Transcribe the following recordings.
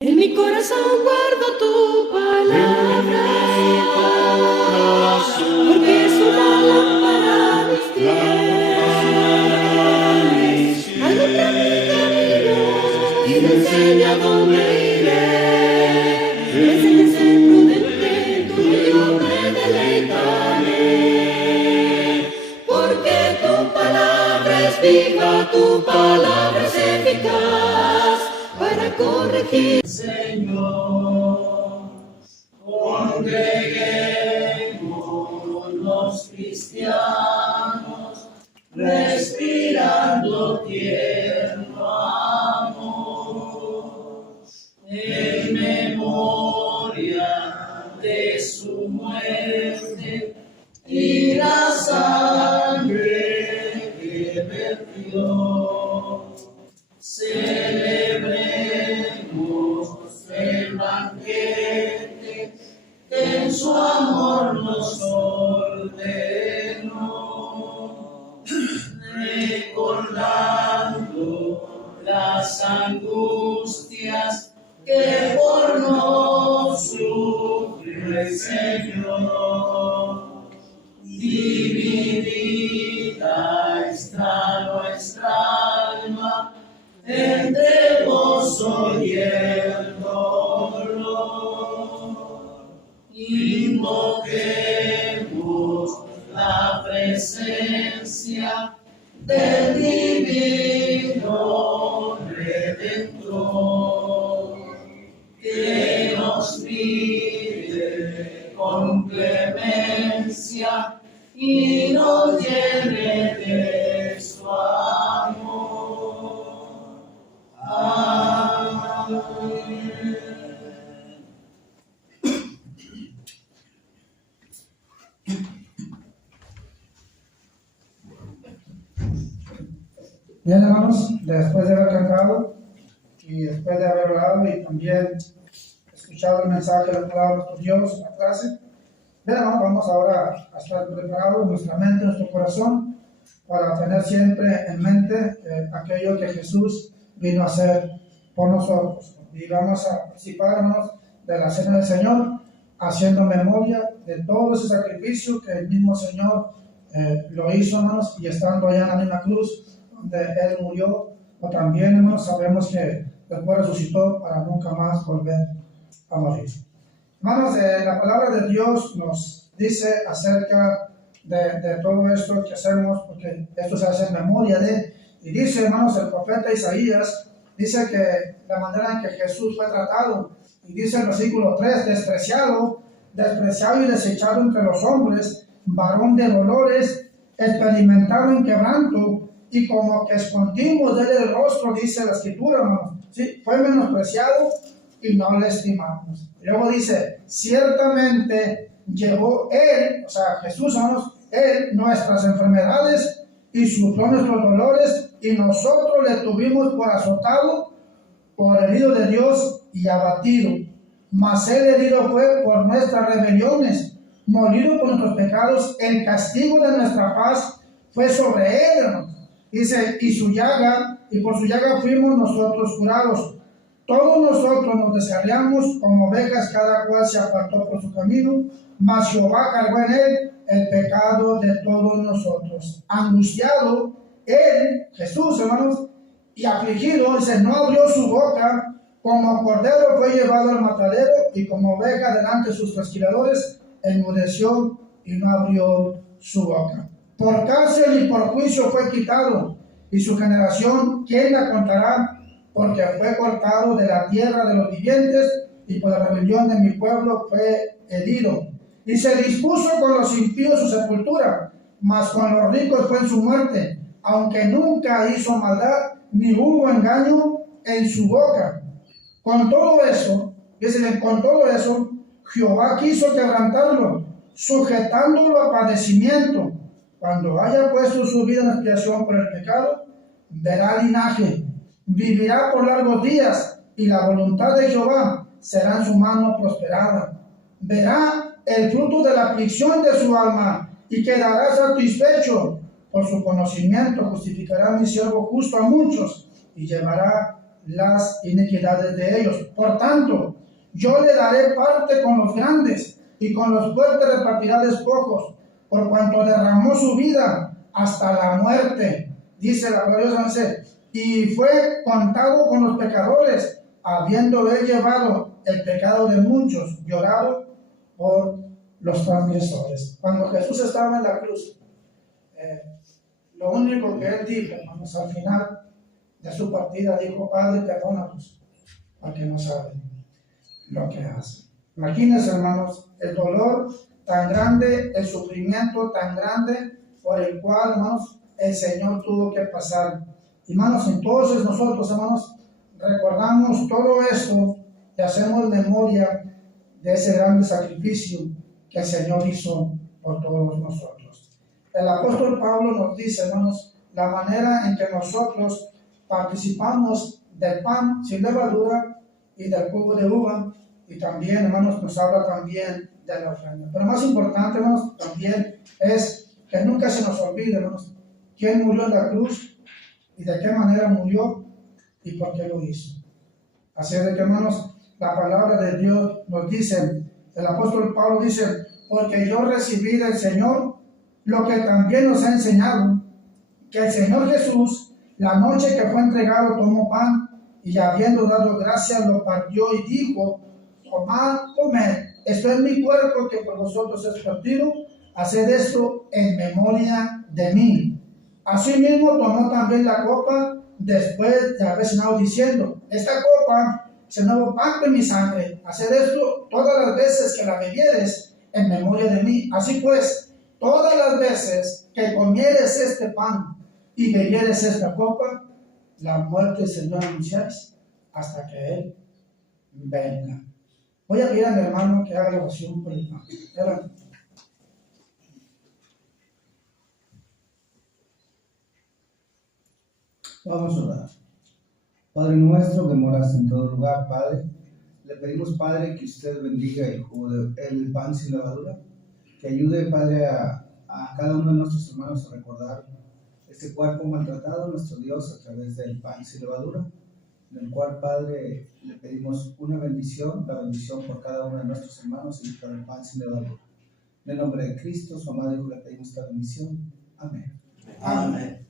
En mi corazón guardo tu palabra, porque es una lámpara a mis pies, alumbra mi camino y me enseña dónde iré. Me enseñas a ser prudente, tú y yo me deleitaré, porque tu palabra es viva, tu palabra es eficaz para corregir. Señor, congreguemos los cristianos, respirando tierno amor, en memoria de su muerte y la sangre que vertió. Celebremos el banquete que en su amor nos ordenó, recordando las angustias que por nos sufrió el Señor. Dividida está nuestra alma entre gozo y el dolor. Invoquemos la presencia del divino Redentor, que nos pide con clemencia y nos llene de su amor. Amén. Bien, hermanos, después de haber cantado y después de haber orado y también escuchado el mensaje de la palabra de Dios, la clase, bien, hermanos, vamos ahora a estar preparados, nuestra mente, nuestro corazón, para tener siempre en mente aquello que Jesús vino a hacer por nosotros. Y vamos a participar, hermanos, de la cena del Señor, haciendo memoria de todo ese sacrificio que el mismo Señor lo hizo, hermanos, y estando allá en la misma cruz donde Él murió, o también, hermanos, sabemos que después resucitó para nunca más volver a morir. Hermanos, la palabra de Dios nos dice acerca de todo esto que hacemos, porque esto se hace en memoria de, y dice, hermanos, el profeta Isaías, dice que la manera en que Jesús fue tratado, y dice el versículo 3, despreciado y desechado entre los hombres, varón de dolores, experimentado en quebranto, y como que escondimos de él el rostro, dice la Escritura, hermanos, ¿sí? Fue menospreciado y no le estimamos. Y luego dice, ciertamente llevó él, o sea, Jesús, hermanos, él nuestras enfermedades y sufrió nuestros dolores, y nosotros le tuvimos por azotado, por herido de Dios y abatido. Mas él herido fue por nuestras rebeliones, molido por nuestros pecados, el castigo de nuestra paz fue sobre él, hermanos. Dice, y por su llaga fuimos nosotros curados. Todos nosotros nos descarriamos como ovejas, cada cual se apartó por su camino, mas Jehová cargó en él el pecado de todos nosotros. Angustiado, él, Jesús, hermanos, y afligido, dice, no abrió su boca, como cordero fue llevado al matadero, y como oveja delante de sus trasquiladores, enmudeció y no abrió su boca. Por cárcel y por juicio fue quitado, y su generación, ¿quién la contará? Porque fue cortado de la tierra de los vivientes, y por la rebelión de mi pueblo fue herido. Y se dispuso con los impíos su sepultura, mas con los ricos fue en su muerte, aunque nunca hizo maldad, ni hubo engaño en su boca. Con todo eso, Jehová quiso quebrantarlo, sujetándolo a padecimiento. Cuando haya puesto su vida en expiación por el pecado, verá linaje, vivirá por largos días, y la voluntad de Jehová será en su mano prosperada. Verá el fruto de la aflicción de su alma, y quedará satisfecho. Por su conocimiento justificará mi siervo justo a muchos, y llevará las iniquidades de ellos. Por tanto, yo le daré parte con los grandes, y con los fuertes repartirá despojos, por cuanto derramó su vida hasta la muerte, dice la gloriosa Moisés, y fue contado con los pecadores, habiendo él llevado el pecado de muchos, llorado por los transgresores. Cuando Jesús estaba en la cruz, lo único que él dijo, hermanos, al final de su partida, dijo: Padre, perdónalos, porque no saben lo que hacen. Imagínense, hermanos, el dolor tan grande, el sufrimiento tan grande por el cual, hermanos, el Señor tuvo que pasar. Hermanos, entonces nosotros, hermanos, recordamos todo esto y hacemos memoria de ese grande sacrificio que el Señor hizo por todos nosotros. El apóstol Pablo nos dice, hermanos, la manera en que nosotros participamos del pan sin levadura y del jugo de uva, y también, hermanos, nos habla también de la ofrenda. Pero más importante, hermanos, también es que nunca se nos olvide, hermanos, quién murió en la cruz y de qué manera murió y por qué lo hizo. Así es de que, hermanos, la palabra de Dios nos dice, el apóstol Pablo dice: porque yo recibí del Señor lo que también nos ha enseñado, que el Señor Jesús, la noche que fue entregado, tomó pan, y habiendo dado gracias, lo partió y dijo: tomad, comed, esto es mi cuerpo que por vosotros es partido, haced esto en memoria de mí. Asimismo tomó también la copa después de haber cenado, diciendo: esta copa es el nuevo pacto en mi sangre, haced esto todas las veces que la bebieres en memoria de mí. Así pues, todas las veces que comieres este pan y bebieres esta copa, la muerte del Señor anunciáis hasta que Él venga. Voy a pedir a mi hermano que haga la oración por el pan. Adelante. Vamos a orar. Padre nuestro que moras en todo lugar, Padre, le pedimos, Padre, que usted bendiga el pan sin levadura, que ayude, Padre, a cada uno de nuestros hermanos a recordar este cuerpo maltratado, nuestro Dios, a través del pan sin levadura, en el cual, Padre, le pedimos una bendición, la bendición por cada uno de nuestros hermanos y por el pan sin levadura. En el nombre de Cristo, su amado Hijo, le pedimos esta bendición. Amén. Amén.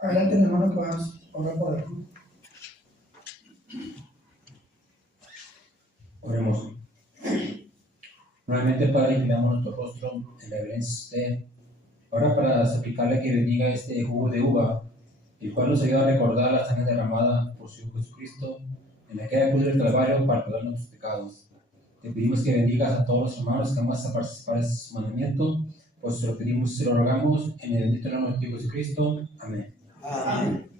Adelante, mi hermano, puedas orar por él. Oremos. Nuevamente, Padre, inclinamos nuestro rostro en reverencia de usted. Ahora para suplicarle que bendiga este jugo de uva, el cual nos ayuda a recordar la sangre derramada por su Hijo Jesucristo en aquella cruz del Calvario para perdonar nuestros pecados. Te pedimos que bendigas a todos los hermanos que vamos a participar de este mandamiento, pues se lo pedimos y se lo rogamos en el bendito nombre de Hijo Jesucristo. Amén. Amén.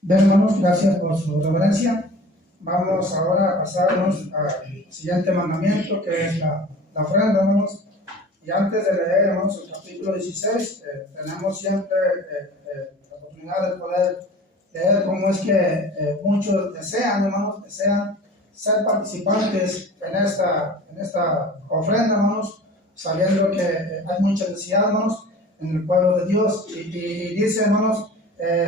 Bien, hermanos, gracias por su reverencia. Vamos ahora a pasarnos al siguiente mandamiento, que es la ofrenda, hermanos. Y antes de leer, hermanos, el capítulo 16, tenemos siempre la oportunidad de poder leer cómo es que muchos desean, hermanos, desean ser participantes en esta ofrenda, hermanos, sabiendo que hay mucha necesidad, hermanos, en el pueblo de Dios. Y dice, hermanos,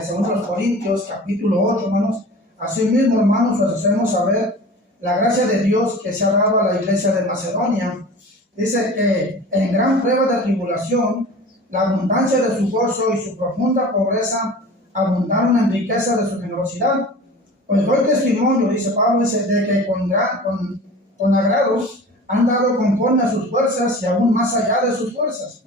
según los Corintios, capítulo 8, hermanos, asimismo, hermanos, os hacemos saber la gracia de Dios que se ha dado a la iglesia de Macedonia. Dice que en gran prueba de tribulación, la abundancia de su gozo y su profunda pobreza abundaron en riqueza de su generosidad. Pues doy testimonio, dice Pablo, de que con agrado han dado conforme a sus fuerzas y aún más allá de sus fuerzas.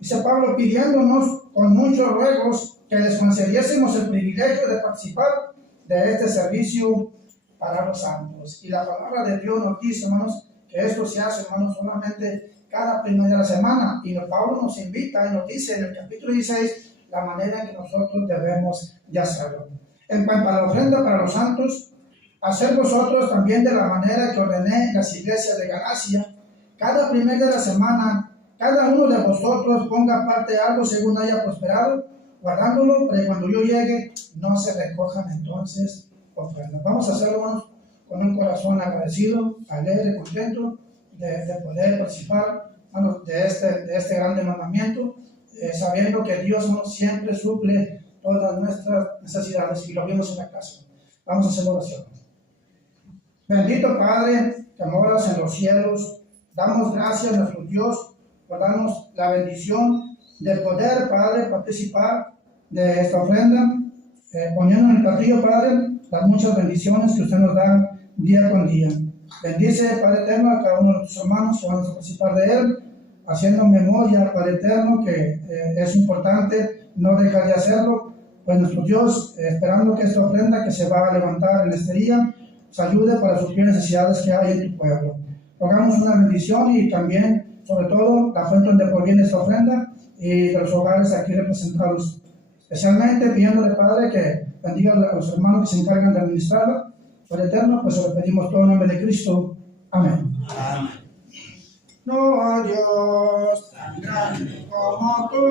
Dice Pablo, pidiéndonos con muchos ruegos que les concediésemos el privilegio de participar de este servicio para los santos. Y la palabra de Dios nos dice, hermanos, que esto se hace, hermanos, solamente cada primera de la semana. Y Pablo nos invita y nos dice en el capítulo 16 la manera en que nosotros debemos de hacerlo. En cuanto a la ofrenda para los santos, hacer vosotros también de la manera que ordené en las iglesias de Galacia, cada primera de la semana, cada uno de vosotros ponga aparte algo según haya prosperado, guardándolo, para que cuando yo llegue no se recojan entonces ofrendas. Vamos a hacerlo, hermanos, con un corazón agradecido, alegre, contento de poder participar, hermanos, de este grande mandamiento, sabiendo que Dios, hermanos, siempre suple todas nuestras necesidades, y lo vimos en la casa. Vamos a hacer oración. Bendito Padre, que moras en los cielos, damos gracias a nuestro Dios por darnos la bendición de poder, Padre, participar de esta ofrenda, poniendo en el platillo, Padre, las muchas bendiciones que usted nos da día con día. Bendice, Padre eterno, a cada uno de tus hermanos que van a participar de él, haciendo memoria, Padre eterno, que es importante no dejar de hacerlo, pues nuestro Dios, esperando que esta ofrenda que se va a levantar en este día, nos ayude para suplir necesidades que hay en tu pueblo. Rogamos una bendición y también, sobre todo, la fuente donde proviene esta ofrenda y de los hogares aquí representados, especialmente pidiéndole, Padre, que bendiga a los hermanos que se encargan de administrarla. Padre eterno, pues se lo pedimos todo en nombre de Cristo. Amén. Amén. No hay Dios tan grande como tú,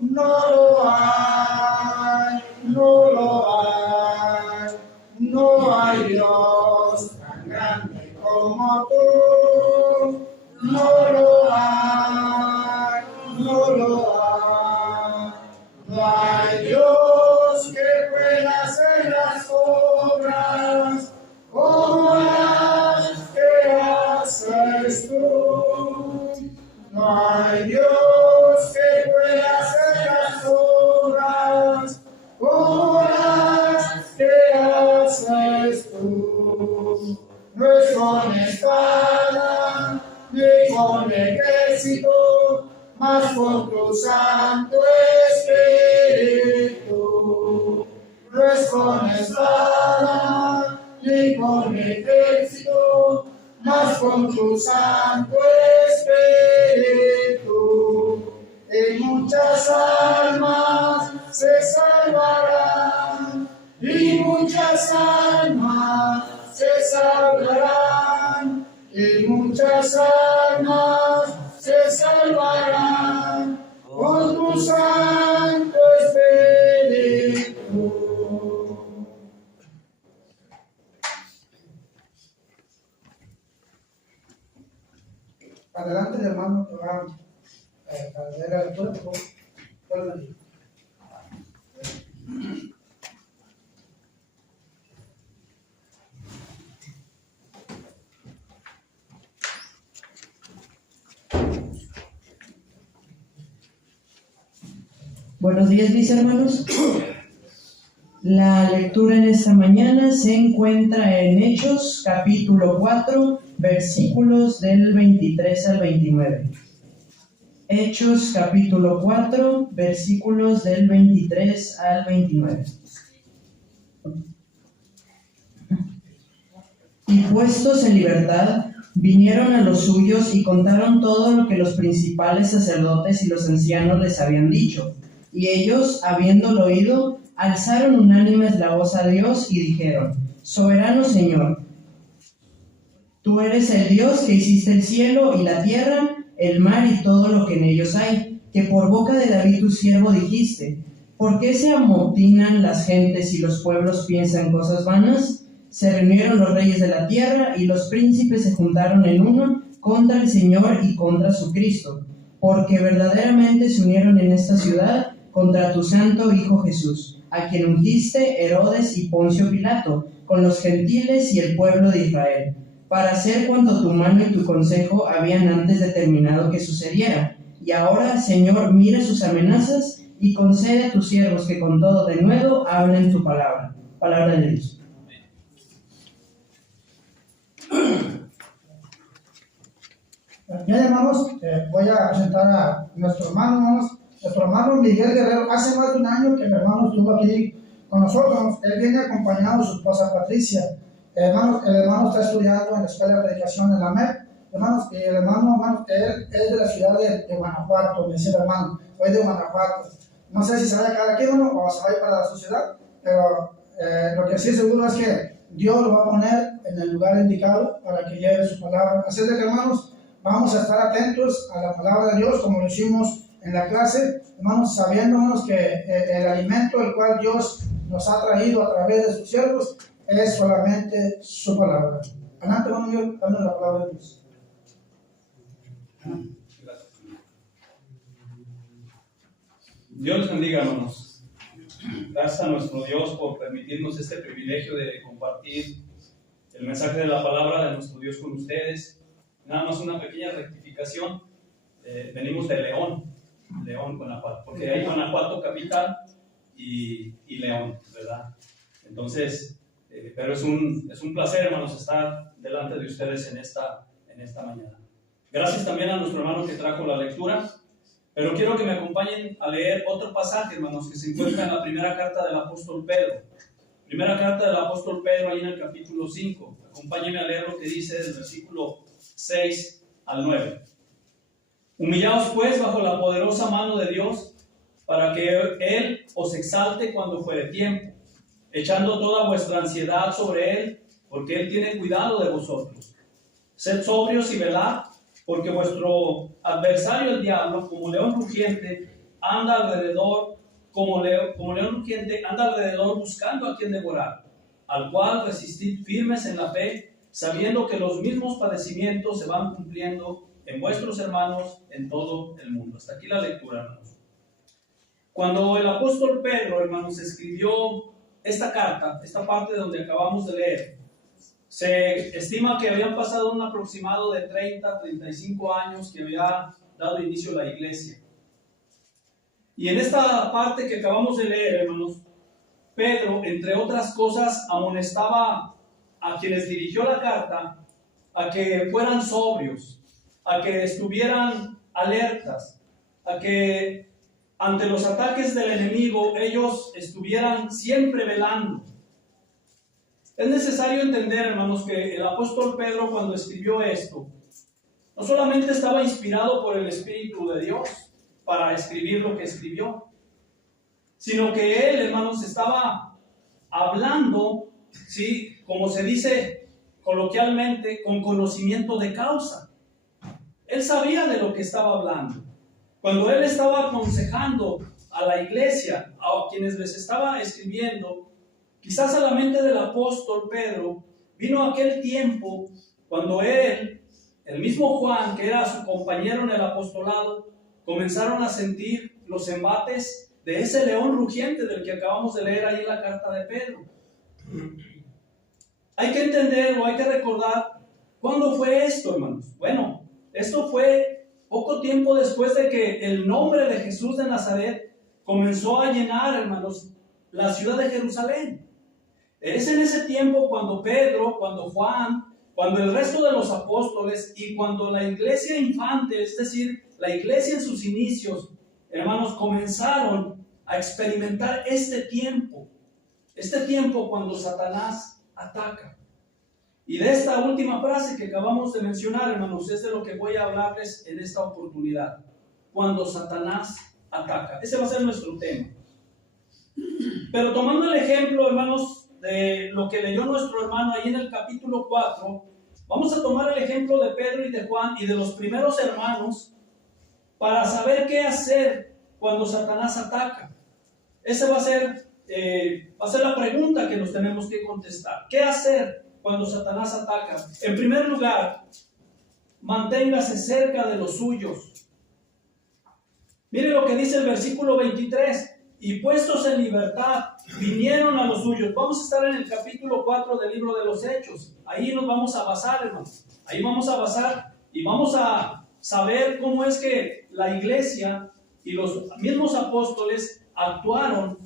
no lo hay, no lo hay, no hay Dios tan grande como tú, no lo hay, no lo hay, no hay Dios que pueda hacer las obras como las que haces tú. No hay Dios que pueda hacer las obras como las que haces tú. No es con espada ni con ejército, mas con tu Santo Espíritu. No es con espada ni con ejército, mas con tu Santo Espíritu. Y muchas almas se salvarán, y muchas almas se salvarán, y muchas almas se salvarán con tu Santo Espíritu. Adelante, hermano, que va a leer la lectura, por favor. Buenos días, mis hermanos. La lectura en esta mañana se encuentra en Hechos, capítulo 4, versículos del 23 al 29. Hechos, capítulo 4, versículos del 23 al 29. Y puestos en libertad, vinieron a los suyos y contaron todo lo que los principales sacerdotes y los ancianos les habían dicho. Y ellos, habiéndolo oído, alzaron unánimes la voz a Dios y dijeron: Soberano Señor, tú eres el Dios que hiciste el cielo y la tierra, el mar y todo lo que en ellos hay, que por boca de David tu siervo dijiste: ¿por qué se amotinan las gentes y los pueblos piensan cosas vanas? Se reunieron los reyes de la tierra y los príncipes se juntaron en uno contra el Señor y contra su Cristo, porque verdaderamente se unieron en esta ciudad contra tu santo Hijo Jesús, a quien ungiste Herodes y Poncio Pilato, con los gentiles y el pueblo de Israel, para hacer cuanto tu mano y tu consejo habían antes determinado que sucediera. Y ahora, Señor, mira sus amenazas y concede a tus siervos que con todo denuedo hablen tu palabra. Palabra de Dios. Bien, hermanos, voy a presentar a nuestro hermano, hermanos. Nuestro hermano Miguel Guerrero, hace más de un año que mi hermano estuvo aquí con nosotros. Él viene acompañado de su esposa Patricia. Hermanos, el hermano está estudiando en la Escuela de Predicación en la MEP. Hermanos, y el hermano, él es de la ciudad de Guanajuato, me dice el hermano, soy de Guanajuato. No sé si se vaya a quedar aquí, hermano, o se vaya para su ciudad, pero lo que sí seguro es que Dios lo va a poner en el lugar indicado para que lleve su palabra. Así es de que, hermanos, vamos a estar atentos a la palabra de Dios, como lo hicimos en la clase, hermanos, sabiendo, hermanos, que el alimento el cual Dios nos ha traído a través de sus siervos es solamente su palabra. Adelante, hermano Miguel, dame la palabra de Dios. Gracias. Dios les bendiga, hermanos. Gracias a nuestro Dios por permitirnos este privilegio de compartir el mensaje de la palabra de nuestro Dios con ustedes. Nada más una pequeña rectificación. Venimos de León, Guanajuato, porque hay Guanajuato capital y León, ¿verdad? Entonces, pero es un placer, hermanos, estar delante de ustedes en esta mañana. Gracias también a nuestro hermano que trajo la lectura, pero quiero que me acompañen a leer otro pasaje, hermanos, que se encuentra en la primera carta del apóstol Pedro. Primera carta del apóstol Pedro, ahí en el capítulo 5. Acompáñenme a leer lo que dice del versículo 6 al 9. Humillaos pues bajo la poderosa mano de Dios, para que Él os exalte cuando fuere tiempo, echando toda vuestra ansiedad sobre Él, porque Él tiene cuidado de vosotros. Sed sobrios y velad, porque vuestro adversario el diablo, como león rugiente, anda alrededor buscando a quien devorar, al cual resistid firmes en la fe, sabiendo que los mismos padecimientos se van cumpliendo en vuestros hermanos en todo el mundo. Hasta aquí la lectura, hermanos. Cuando el apóstol Pedro, hermanos, escribió esta carta, esta parte donde acabamos de leer, se estima que habían pasado un aproximado de 35 años que había dado inicio a la iglesia. Y en esta parte que acabamos de leer, hermanos, Pedro, entre otras cosas, amonestaba a quienes dirigió la carta a que fueran sobrios, a que estuvieran alertas, a que ante los ataques del enemigo ellos estuvieran siempre velando. Es necesario entender, hermanos, que el apóstol Pedro, cuando escribió esto, no solamente estaba inspirado por el Espíritu de Dios para escribir lo que escribió, sino que él, hermanos, estaba hablando, ¿sí?, como se dice coloquialmente, con conocimiento de causa. Él sabía de lo que estaba hablando. Cuando él estaba aconsejando a la iglesia, a quienes les estaba escribiendo, quizás a la mente del apóstol Pedro, vino aquel tiempo cuando él, el mismo Juan, que era su compañero en el apostolado, comenzaron a sentir los embates de ese león rugiente del que acabamos de leer ahí en la carta de Pedro. Hay que entender o hay que recordar cuándo fue esto, hermanos. Bueno, esto fue poco tiempo después de que el nombre de Jesús de Nazaret comenzó a llenar, hermanos, la ciudad de Jerusalén. Es en ese tiempo cuando Pedro, cuando Juan, cuando el resto de los apóstoles y cuando la iglesia infante, es decir, la iglesia en sus inicios, hermanos, comenzaron a experimentar este tiempo cuando Satanás ataca. Y de esta última frase que acabamos de mencionar, hermanos, es de lo que voy a hablarles en esta oportunidad. Cuando Satanás ataca. Ese va a ser nuestro tema. Pero tomando el ejemplo, hermanos, de lo que leyó nuestro hermano ahí en el capítulo 4, vamos a tomar el ejemplo de Pedro y de Juan y de los primeros hermanos para saber qué hacer cuando Satanás ataca. Esa va a ser la pregunta que nos tenemos que contestar. ¿Qué hacer cuando Satanás ataca? En primer lugar, manténgase cerca de los suyos. Mire lo que dice el versículo 23. Y puestos en libertad, vinieron a los suyos. Vamos a estar en el capítulo 4 del libro de los Hechos. Ahí nos vamos a basar, hermanos. Ahí vamos a basar y vamos a saber cómo es que la iglesia y los mismos apóstoles actuaron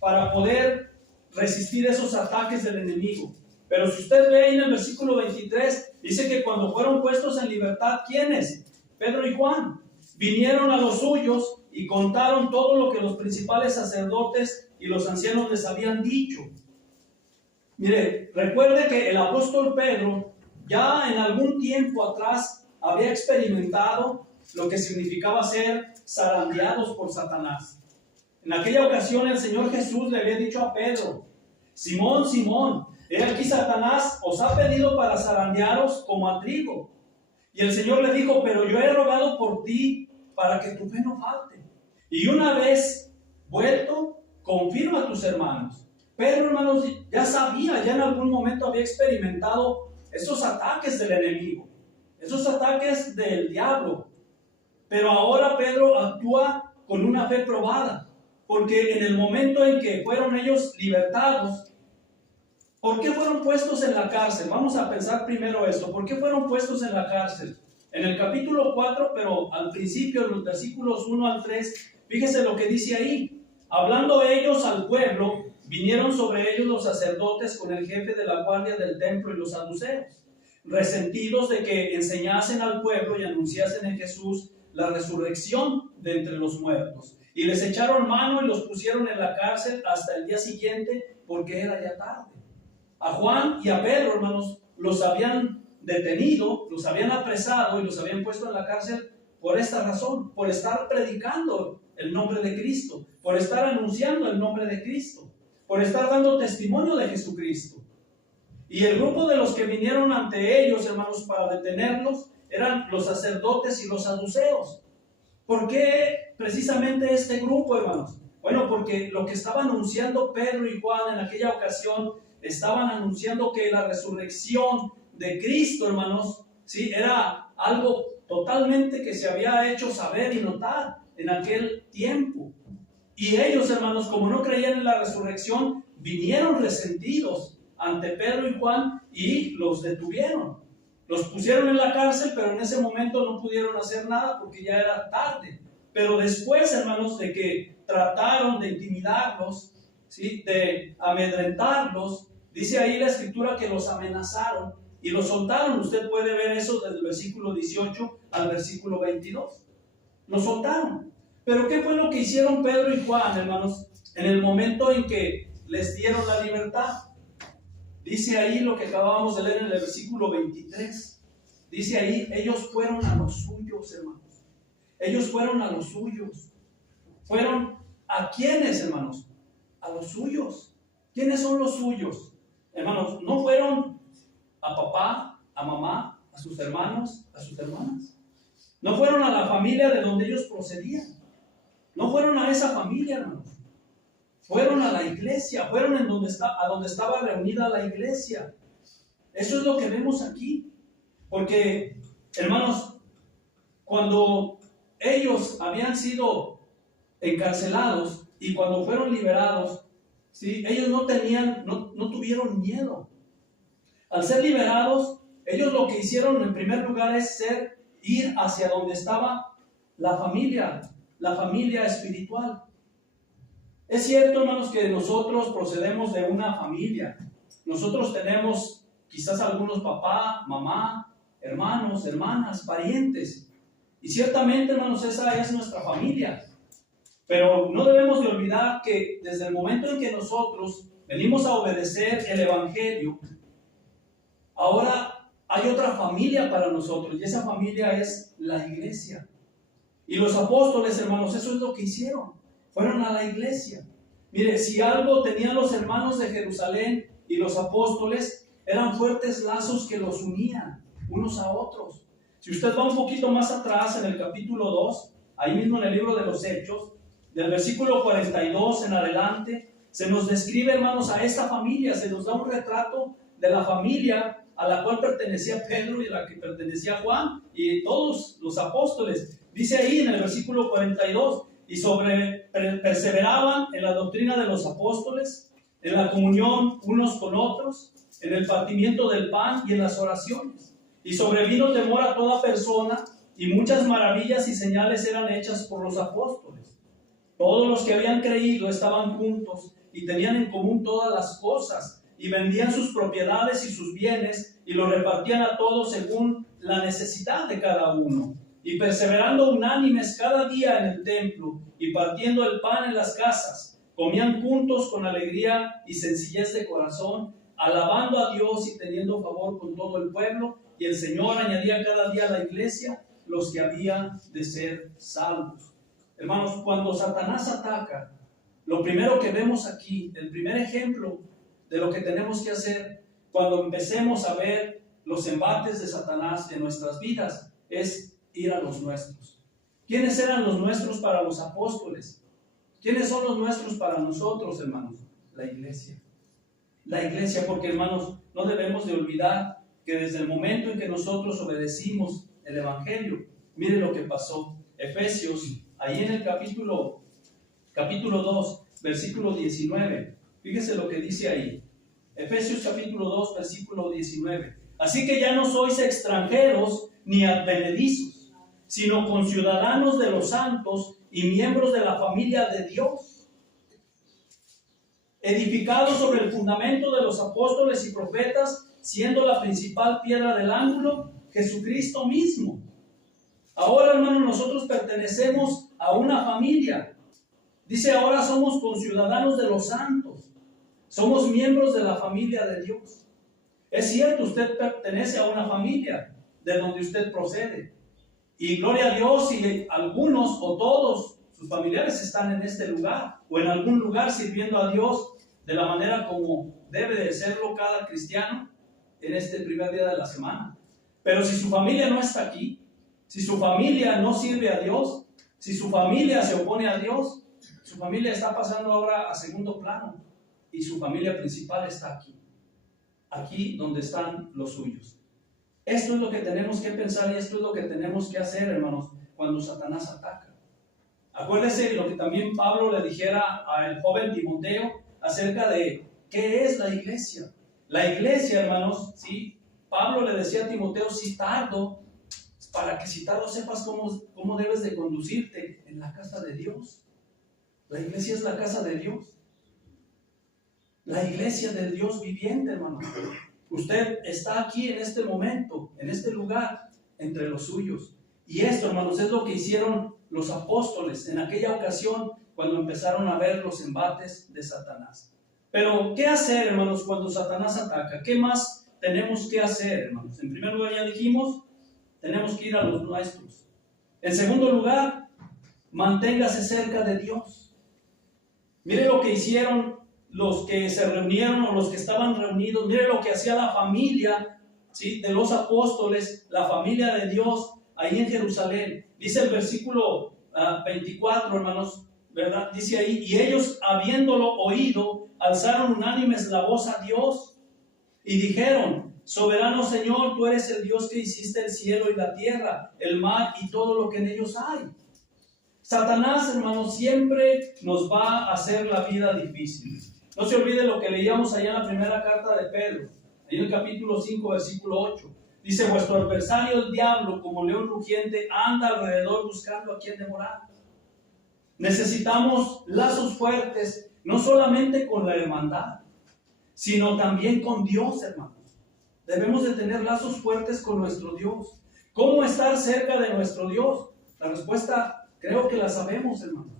para poder resistir esos ataques del enemigo. Pero si usted ve en el versículo 23, Dice que cuando fueron puestos en libertad, ¿quiénes? Pedro y Juan. Vinieron a los suyos y contaron todo lo que los principales sacerdotes y los ancianos les habían dicho. Mire, recuerde que el apóstol Pedro ya en algún tiempo atrás había experimentado lo que significaba ser zarandeados por Satanás. En aquella ocasión el Señor Jesús le había dicho a Pedro: Simón, Simón, he aquí Satanás os ha pedido para zarandearos como a trigo. Y el Señor le dijo: pero yo he rogado por ti para que tu fe no falte. Y una vez vuelto, confirma a tus hermanos. Pedro, hermanos, ya sabía, ya en algún momento había experimentado esos ataques del enemigo, esos ataques del diablo. Pero ahora Pedro actúa con una fe probada, porque en el momento en que fueron ellos libertados, ¿por qué fueron puestos en la cárcel? Vamos a pensar primero esto. ¿Por qué fueron puestos en la cárcel? En el capítulo 4, pero al principio, en los versículos 1 al 3, fíjese lo que dice ahí. Hablando ellos al pueblo, vinieron sobre ellos los sacerdotes con el jefe de la guardia del templo y los saduceos, resentidos de que enseñasen al pueblo y anunciasen en Jesús la resurrección de entre los muertos. Y les echaron mano y los pusieron en la cárcel hasta el día siguiente, porque era ya tarde. A Juan y a Pedro, hermanos, los habían detenido, los habían apresado y los habían puesto en la cárcel por esta razón, por estar predicando el nombre de Cristo, por estar anunciando el nombre de Cristo, por estar dando testimonio de Jesucristo. Y el grupo de los que vinieron ante ellos, hermanos, para detenerlos, eran los sacerdotes y los saduceos. ¿Por qué precisamente este grupo, hermanos? Bueno, porque lo que estaba anunciando Pedro y Juan en aquella ocasión, estaban anunciando que la resurrección de Cristo, hermanos, ¿sí?, era algo totalmente que se había hecho saber y notar en aquel tiempo. Y ellos, hermanos, como no creían en la resurrección, vinieron resentidos ante Pedro y Juan y los detuvieron. Los pusieron en la cárcel, pero en ese momento no pudieron hacer nada porque ya era tarde. Pero después, hermanos, de que trataron de intimidarlos, ¿sí?, de amedrentarlos, dice ahí la escritura que los amenazaron y los soltaron. Usted puede ver eso desde el versículo 18 al versículo 22. Los soltaron. Pero ¿qué fue lo que hicieron Pedro y Juan, hermanos, en el momento en que les dieron la libertad? Dice ahí lo que acabábamos de leer en el versículo 23. Dice ahí, ellos fueron a los suyos, hermanos. Ellos fueron a los suyos. ¿Fueron a quiénes, hermanos? A los suyos. ¿Quiénes son los suyos? Hermanos, no fueron a papá, a mamá, a sus hermanos, a sus hermanas. No fueron a la familia de donde ellos procedían. No fueron a esa familia, hermanos. Fueron a la iglesia, fueron a donde estaba reunida la iglesia. Eso es lo que vemos aquí. Porque, hermanos, cuando ellos habían sido encarcelados y cuando fueron liberados, ¿sí?, ellos no tuvieron miedo. Al ser liberados, ellos lo que hicieron en primer lugar es ir hacia donde estaba la familia espiritual. Es cierto, hermanos, que nosotros procedemos de una familia. Nosotros tenemos quizás algunos papá, mamá, hermanos, hermanas, parientes. Y ciertamente, hermanos, esa es nuestra familia. Pero no debemos de olvidar que desde el momento en que nosotros venimos a obedecer el Evangelio, ahora hay otra familia para nosotros, y esa familia es la iglesia. Y los apóstoles, hermanos, eso es lo que hicieron. Fueron a la iglesia. Mire, si algo tenían los hermanos de Jerusalén y los apóstoles, eran fuertes lazos que los unían unos a otros. Si usted va un poquito más atrás, en el capítulo 2, ahí mismo en el libro de los Hechos, del versículo 42 en adelante, se nos describe, hermanos, a esta familia, se nos da un retrato de la familia a la cual pertenecía Pedro y a la que pertenecía Juan y todos los apóstoles. Dice ahí en el versículo 42, y perseveraban en la doctrina de los apóstoles, en la comunión unos con otros, en el partimiento del pan y en las oraciones. Y sobrevino temor a toda persona, y muchas maravillas y señales eran hechas por los apóstoles. Todos los que habían creído estaban juntos y tenían en común todas las cosas, y vendían sus propiedades y sus bienes y los repartían a todos según la necesidad de cada uno. Y perseverando unánimes cada día en el templo y partiendo el pan en las casas, comían juntos con alegría y sencillez de corazón, alabando a Dios y teniendo favor con todo el pueblo. Y el Señor añadía cada día a la iglesia los que habían de ser salvos. Hermanos, cuando Satanás ataca, lo primero que vemos aquí, el primer ejemplo de lo que tenemos que hacer cuando empecemos a ver los embates de Satanás en nuestras vidas, es ir a los nuestros. ¿Quiénes eran los nuestros para los apóstoles? ¿Quiénes son los nuestros para nosotros, hermanos? La iglesia. La iglesia, porque, hermanos, no debemos de olvidar que desde el momento en que nosotros obedecimos el Evangelio, mire lo que pasó. Efesios, ahí en el capítulo 2, versículo 19. Fíjese lo que dice ahí. Efesios capítulo 2, versículo 19. Así que ya no sois extranjeros ni advenedizos, sino conciudadanos de los santos y miembros de la familia de Dios, edificados sobre el fundamento de los apóstoles y profetas, siendo la principal piedra del ángulo Jesucristo mismo. Ahora, hermanos, nosotros pertenecemos a una familia. Dice, ahora somos conciudadanos de los santos. Somos miembros de la familia de Dios. Es cierto, usted pertenece a una familia de donde usted procede. Y gloria a Dios si algunos o todos sus familiares están en este lugar o en algún lugar sirviendo a Dios de la manera como debe de serlo cada cristiano en este primer día de la semana. Pero si su familia no está aquí, si su familia no sirve a Dios, si su familia se opone a Dios, su familia está pasando ahora a segundo plano y su familia principal está aquí, aquí donde están los suyos. Esto es lo que tenemos que pensar y esto es lo que tenemos que hacer, hermanos, cuando Satanás ataca. Acuérdese lo que también Pablo le dijera al joven Timoteo acerca de qué es la iglesia. La iglesia, hermanos, ¿sí? Pablo le decía a Timoteo, si tardo, para que si tardo sepas cómo debes de conducirte en la casa de Dios. La iglesia es la casa de Dios. La iglesia del Dios viviente, hermanos. Usted está aquí en este momento, en este lugar, entre los suyos. Y esto, hermanos, es lo que hicieron los apóstoles en aquella ocasión cuando empezaron a ver los embates de Satanás. Pero, ¿qué hacer, hermanos, cuando Satanás ataca? ¿Qué más tenemos que hacer, hermanos? En primer lugar, ya dijimos, tenemos que ir a los nuestros. En segundo lugar, manténgase cerca de Dios. Mire lo que hicieron los que se reunieron o los que estaban reunidos. Mire lo que hacía la familia, ¿sí?, de los apóstoles, la familia de Dios ahí en Jerusalén. Dice el versículo 24, hermanos, ¿verdad? Dice ahí, y ellos habiéndolo oído, alzaron unánimes la voz a Dios y dijeron, soberano Señor, tú eres el Dios que hiciste el cielo y la tierra, el mar y todo lo que en ellos hay. Satanás, hermanos, siempre nos va a hacer la vida difícil. No se olvide lo que leíamos allá en la primera carta de Pedro, ahí en el capítulo 5, versículo 8. Dice, vuestro adversario el diablo, como león rugiente, anda alrededor buscando a quien devorar. Necesitamos lazos fuertes, no solamente con la hermandad, sino también con Dios, hermanos. Debemos de tener lazos fuertes con nuestro Dios. ¿Cómo estar cerca de nuestro Dios? La respuesta creo que la sabemos, hermanos.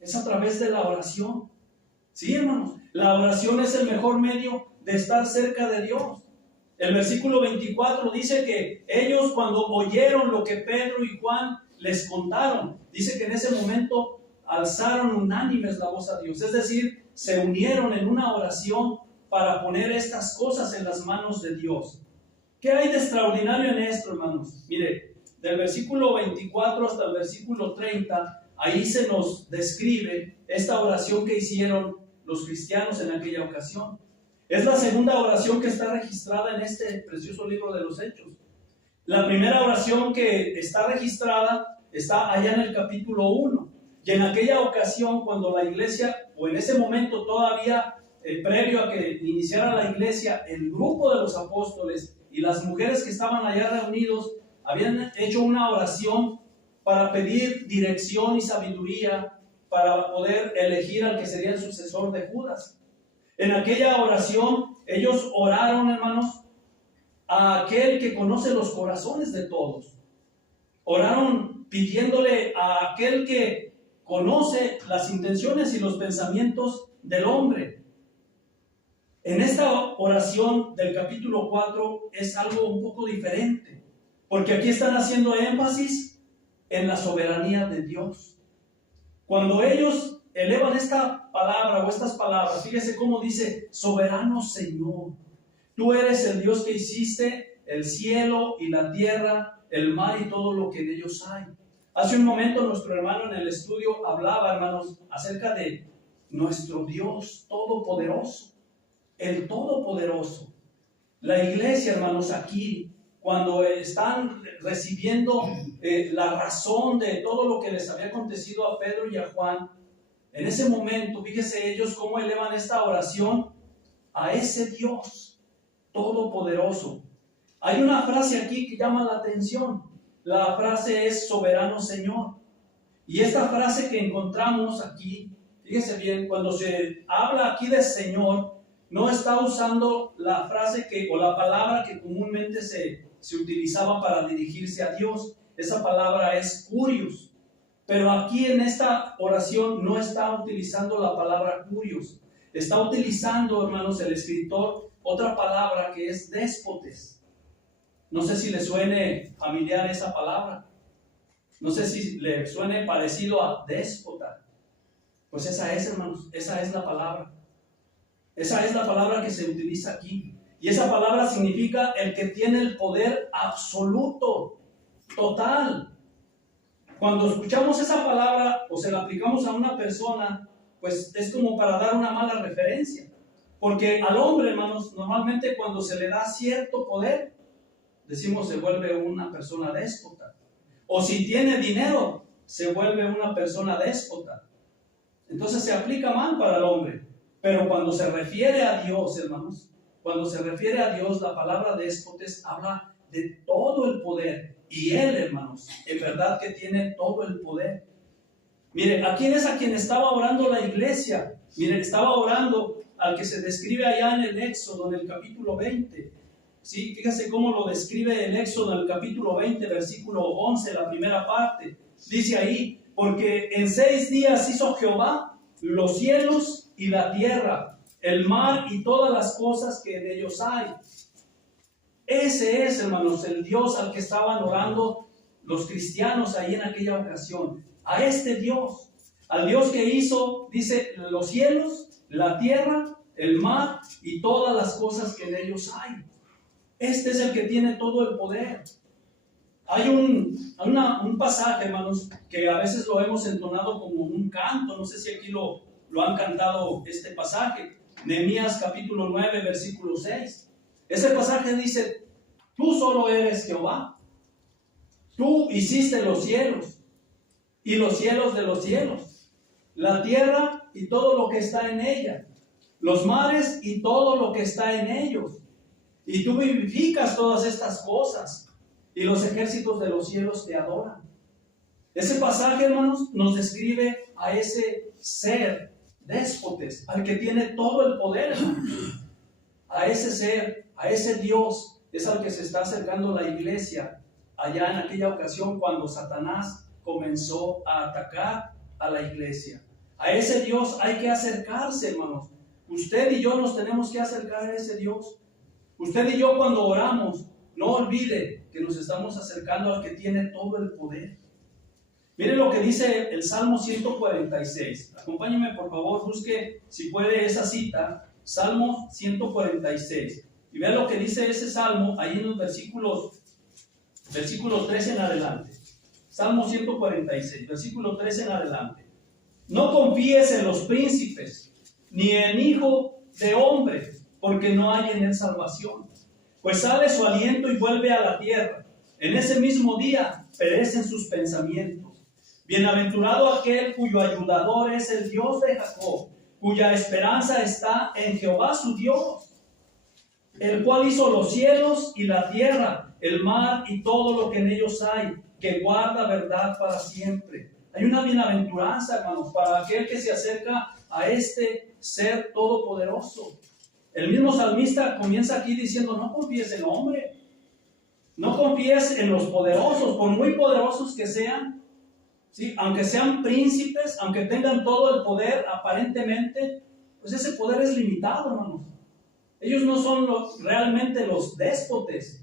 Es a través de la oración. Sí, hermanos, la oración es el mejor medio de estar cerca de Dios. El versículo 24 dice que ellos cuando oyeron lo que Pedro y Juan les contaron, dice que en ese momento alzaron unánimes la voz a Dios. Es decir, se unieron en una oración para poner estas cosas en las manos de Dios. ¿Qué hay de extraordinario en esto, hermanos? Mire, del versículo 24 hasta el versículo 30, ahí se nos describe esta oración que hicieron los cristianos en aquella ocasión. Es la segunda oración que está registrada en este precioso libro de los Hechos. La primera oración que está registrada está allá en el capítulo 1. Y en aquella ocasión, cuando la iglesia, o en ese momento todavía, previo a que iniciara la iglesia, el grupo de los apóstoles y las mujeres que estaban allá reunidos, habían hecho una oración para pedir dirección y sabiduría para poder elegir al que sería el sucesor de Judas. En aquella oración ellos oraron, hermanos, a aquel que conoce los corazones de todos. Oraron pidiéndole a aquel que conoce las intenciones y los pensamientos del hombre. En esta oración del capítulo 4 es algo un poco diferente, porque aquí están haciendo énfasis en la soberanía de Dios. Cuando ellos elevan esta palabra o estas palabras, fíjese cómo dice: soberano Señor, tú eres el Dios que hiciste el cielo y la tierra, el mar y todo lo que en ellos hay. Hace un momento nuestro hermano en el estudio hablaba, hermanos, acerca de nuestro Dios todopoderoso, el todopoderoso. La iglesia, hermanos, aquí, cuando están recibiendo la razón de todo lo que les había acontecido a Pedro y a Juan, en ese momento, fíjese ellos cómo elevan esta oración a ese Dios todopoderoso. Hay una frase aquí que llama la atención. La frase es soberano Señor. Y esta frase que encontramos aquí, fíjese bien, cuando se habla aquí de Señor, no está usando la frase o la palabra que comúnmente se utilizaba para dirigirse a Dios. Esa palabra es curios. Pero aquí en esta oración no está utilizando la palabra curios. Está utilizando, hermanos, el escritor otra palabra que es déspotes. No sé si le suene familiar esa palabra. No sé si le suene parecido a déspota. Pues esa es, hermanos, esa es la palabra. Esa es la palabra que se utiliza aquí. Y esa palabra significa el que tiene el poder absoluto, total. Cuando escuchamos esa palabra o se la aplicamos a una persona, pues es como para dar una mala referencia. Porque al hombre, hermanos, normalmente cuando se le da cierto poder, decimos se vuelve una persona déspota. O si tiene dinero, se vuelve una persona déspota. Entonces se aplica mal para el hombre. Pero cuando se refiere a Dios, hermanos, cuando se refiere a Dios, la palabra déspotes habla de todo el poder. Y Él, hermanos, en verdad que tiene todo el poder. Mire, ¿a quién es a quien estaba orando la iglesia? Mire, estaba orando al que se describe allá en el Éxodo, en el capítulo 20. Sí, fíjese cómo lo describe el Éxodo en el capítulo 20, versículo 11, la primera parte. Dice ahí: porque en 6 días hizo Jehová los cielos y la tierra, el mar y todas las cosas que en ellos hay. Ese es, hermanos, el Dios al que estaban orando los cristianos ahí en aquella ocasión. A este Dios, al Dios que hizo, dice, los cielos, la tierra, el mar y todas las cosas que en ellos hay. Este es el que tiene todo el poder. Hay un pasaje, hermanos, que a veces lo hemos entonado como un canto. No sé si aquí lo han cantado este pasaje. Nehemías capítulo 9, versículo 6. Ese pasaje dice: tú solo eres Jehová. Tú hiciste los cielos y los cielos de los cielos, la tierra y todo lo que está en ella, los mares y todo lo que está en ellos. Y tú vivificas todas estas cosas, y los ejércitos de los cielos te adoran. Ese pasaje, hermanos, nos describe a ese ser déspotes, al que tiene todo el poder, hermanos. A ese ser, a ese Dios, es al que se está acercando la iglesia allá en aquella ocasión cuando Satanás comenzó a atacar a la iglesia. A ese Dios hay que acercarse, hermanos. Usted y yo nos tenemos que acercar a ese Dios. Usted y yo, cuando oramos, no olvide que nos estamos acercando al que tiene todo el poder. Mire lo que dice el Salmo 146. Acompáñeme, por favor, busque si puede esa cita, Salmo 146. Y vea lo que dice ese Salmo ahí en los versículos 13 en adelante. Salmo 146, versículo 13 en adelante. No confíes en los príncipes, ni en hijo de hombre, porque no hay en él salvación. Pues sale su aliento y vuelve a la tierra. En ese mismo día perecen sus pensamientos. Bienaventurado aquel cuyo ayudador es el Dios de Jacob, cuya esperanza está en Jehová su Dios, el cual hizo los cielos y la tierra, el mar y todo lo que en ellos hay, que guarda verdad para siempre. Hay una bienaventuranza, hermanos, para aquel que se acerca a este ser todopoderoso. el mismo salmista comienza aquí diciendo, no confíes en hombre, no confíes en los poderosos, por muy poderosos que sean, ¿sí? Aunque sean príncipes, aunque tengan todo el poder aparentemente, pues ese poder es limitado, hermanos. Ellos no son realmente los déspotes.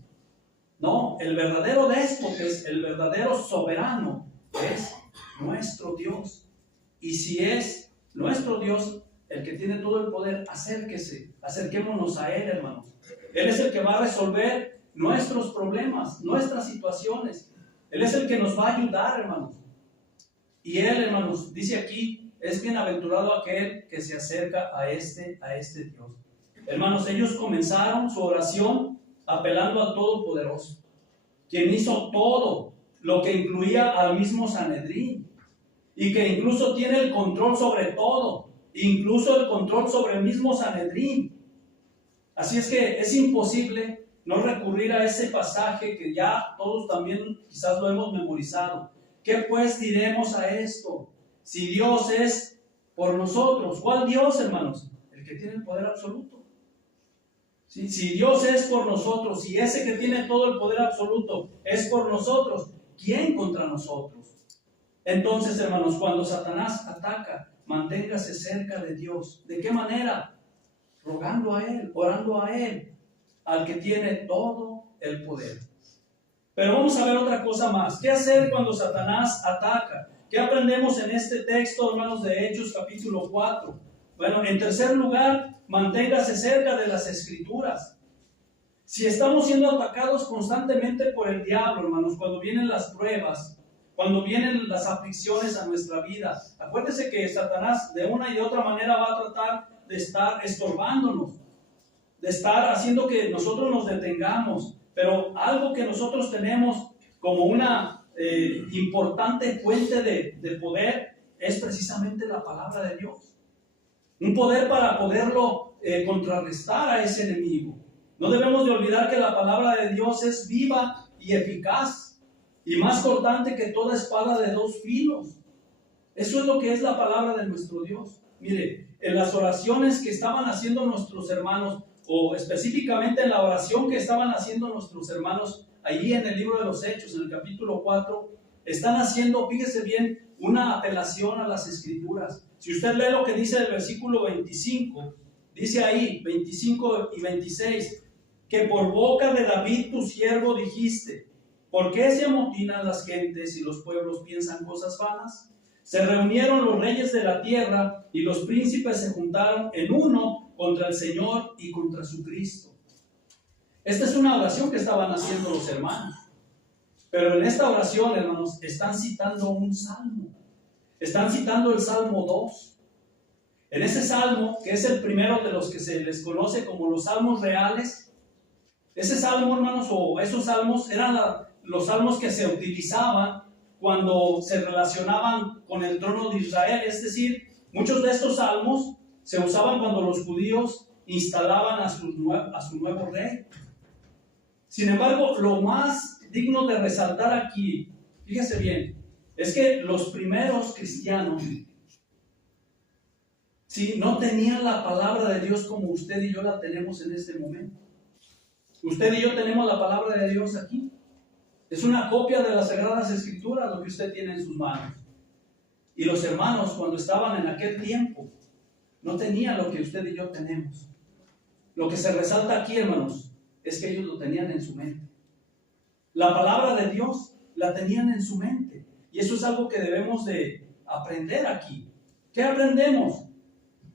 No, el verdadero déspote, el verdadero soberano es nuestro Dios. Y si es nuestro Dios el que tiene todo el poder, acerquémonos a Él, hermanos. Él es el que va a resolver nuestros problemas, nuestras situaciones. Él es el que nos va a ayudar, hermanos. Y Él, hermanos, dice aquí, es bienaventurado aquel que se acerca a este Dios. Hermanos, ellos comenzaron su oración apelando al Todopoderoso, quien hizo todo, lo que incluía al mismo Sanedrín, y que incluso tiene el control sobre todo, incluso el control sobre el mismo Sanedrín. Así es que es imposible no recurrir a ese pasaje que ya todos también quizás lo hemos memorizado. ¿Qué pues diremos a esto? Si Dios es por nosotros, ¿cuál Dios, hermanos? El que tiene el poder absoluto. Si Dios es por nosotros, si ese que tiene todo el poder absoluto es por nosotros, ¿quién contra nosotros? Entonces, hermanos, cuando Satanás ataca, manténgase cerca de Dios. ¿De qué manera? Rogando a Él, orando a Él, al que tiene todo el poder. Pero vamos a ver otra cosa más. ¿Qué hacer cuando Satanás ataca? ¿Qué aprendemos en este texto, hermanos, de Hechos capítulo 4? Bueno, en tercer lugar, manténgase cerca de las Escrituras. Si estamos siendo atacados constantemente por el diablo, hermanos, cuando vienen las pruebas, cuando vienen las aflicciones a nuestra vida, acuérdese que Satanás de una y de otra manera va a tratar de estar estorbándonos, de estar haciendo que nosotros nos detengamos. Pero algo que nosotros tenemos como una importante fuente de poder es precisamente la palabra de Dios. Un poder para poderlo contrarrestar a ese enemigo. No debemos de olvidar que la palabra de Dios es viva y eficaz y más cortante que toda espada de dos filos. Eso es lo que es la palabra de nuestro Dios. Mire, en las oraciones que estaban haciendo nuestros hermanos, o específicamente en la oración que estaban haciendo nuestros hermanos allí en el libro de los Hechos, en el capítulo 4, están haciendo, fíjese bien, una apelación a las Escrituras. Si usted lee lo que dice el versículo 25, dice ahí, 25 y 26, que por boca de David tu siervo dijiste, ¿por qué se amotinan las gentes y los pueblos piensan cosas vanas? Se reunieron los reyes de la tierra y los príncipes se juntaron en uno contra el Señor y contra su Cristo. Esta es una oración que estaban haciendo los hermanos. Pero en esta oración, hermanos, están citando un salmo. Están citando el Salmo 2. En ese salmo, que es el primero de los que se les conoce como los salmos reales, ese salmo, hermanos, o esos salmos eran los salmos que se utilizaban cuando se relacionaban con el trono de Israel. Es decir, muchos de estos salmos se usaban cuando los judíos instalaban a su nuevo rey. Sin embargo, lo más digno de resaltar aquí, fíjese bien, es que los primeros cristianos no tenían la palabra de Dios como usted y yo la tenemos en este momento. Usted y yo tenemos la palabra de Dios aquí. Es una copia de las Sagradas Escrituras lo que usted tiene en sus manos. Y los hermanos, cuando estaban en aquel tiempo, no tenían lo que usted y yo tenemos. Lo que se resalta aquí, hermanos, es que ellos lo tenían en su mente. La palabra de Dios la tenían en su mente. Y eso es algo que debemos de aprender aquí. ¿Qué aprendemos?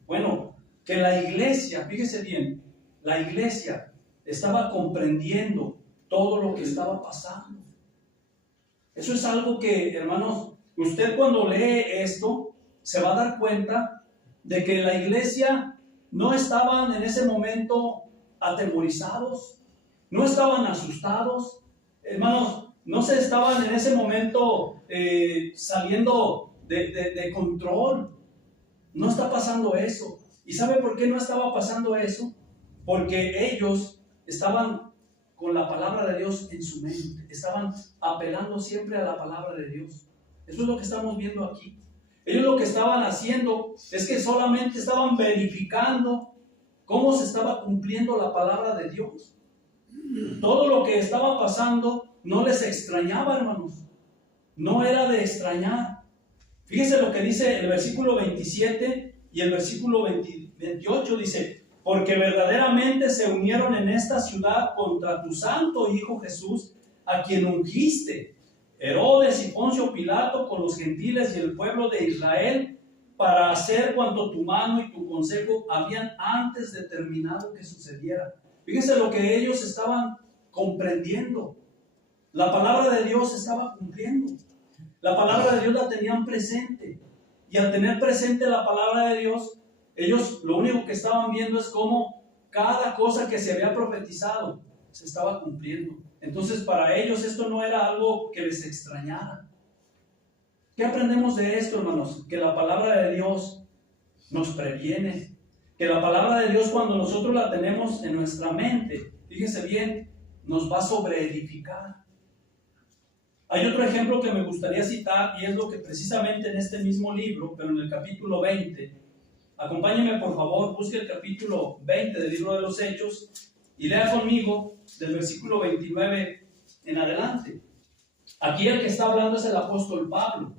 Bueno, que la iglesia, fíjese bien, la iglesia estaba comprendiendo todo lo que estaba pasando. Eso es algo que, hermanos, usted cuando lee esto, se va a dar cuenta de que la iglesia no estaban en ese momento atemorizados, no estaban asustados, hermanos, no se estaban en ese momento saliendo de control. No está pasando eso. ¿Y sabe por qué no estaba pasando eso? Porque ellos estaban con la palabra de Dios en su mente, estaban apelando siempre a la palabra de Dios. Eso es lo que estamos viendo aquí. Ellos lo que estaban haciendo es que solamente estaban verificando cómo se estaba cumpliendo la palabra de Dios. Todo lo que estaba pasando no les extrañaba, hermanos. No era de extrañar. Fíjese lo que dice el versículo 27 y el versículo 28, dice: porque verdaderamente se unieron en esta ciudad contra tu santo Hijo Jesús, a quien ungiste, Herodes y Poncio Pilato, con los gentiles y el pueblo de Israel, para hacer cuanto tu mano y tu consejo habían antes determinado que sucediera. Fíjense lo que ellos estaban comprendiendo. La palabra de Dios se estaba cumpliendo. La palabra de Dios la tenían presente. Y al tener presente la palabra de Dios, ellos lo único que estaban viendo es cómo cada cosa que se había profetizado se estaba cumpliendo. Entonces para ellos esto no era algo que les extrañara. ¿Qué aprendemos de esto, hermanos? Que la palabra de Dios nos previene. Que la palabra de Dios, cuando nosotros la tenemos en nuestra mente, fíjese bien, nos va a sobreedificar. Hay otro ejemplo que me gustaría citar, y es lo que precisamente en este mismo libro, pero en el capítulo 20, acompáñenme por favor, busque el capítulo 20 del libro de los Hechos y lea conmigo del versículo 29 en adelante. Aquí el que está hablando es el apóstol Pablo.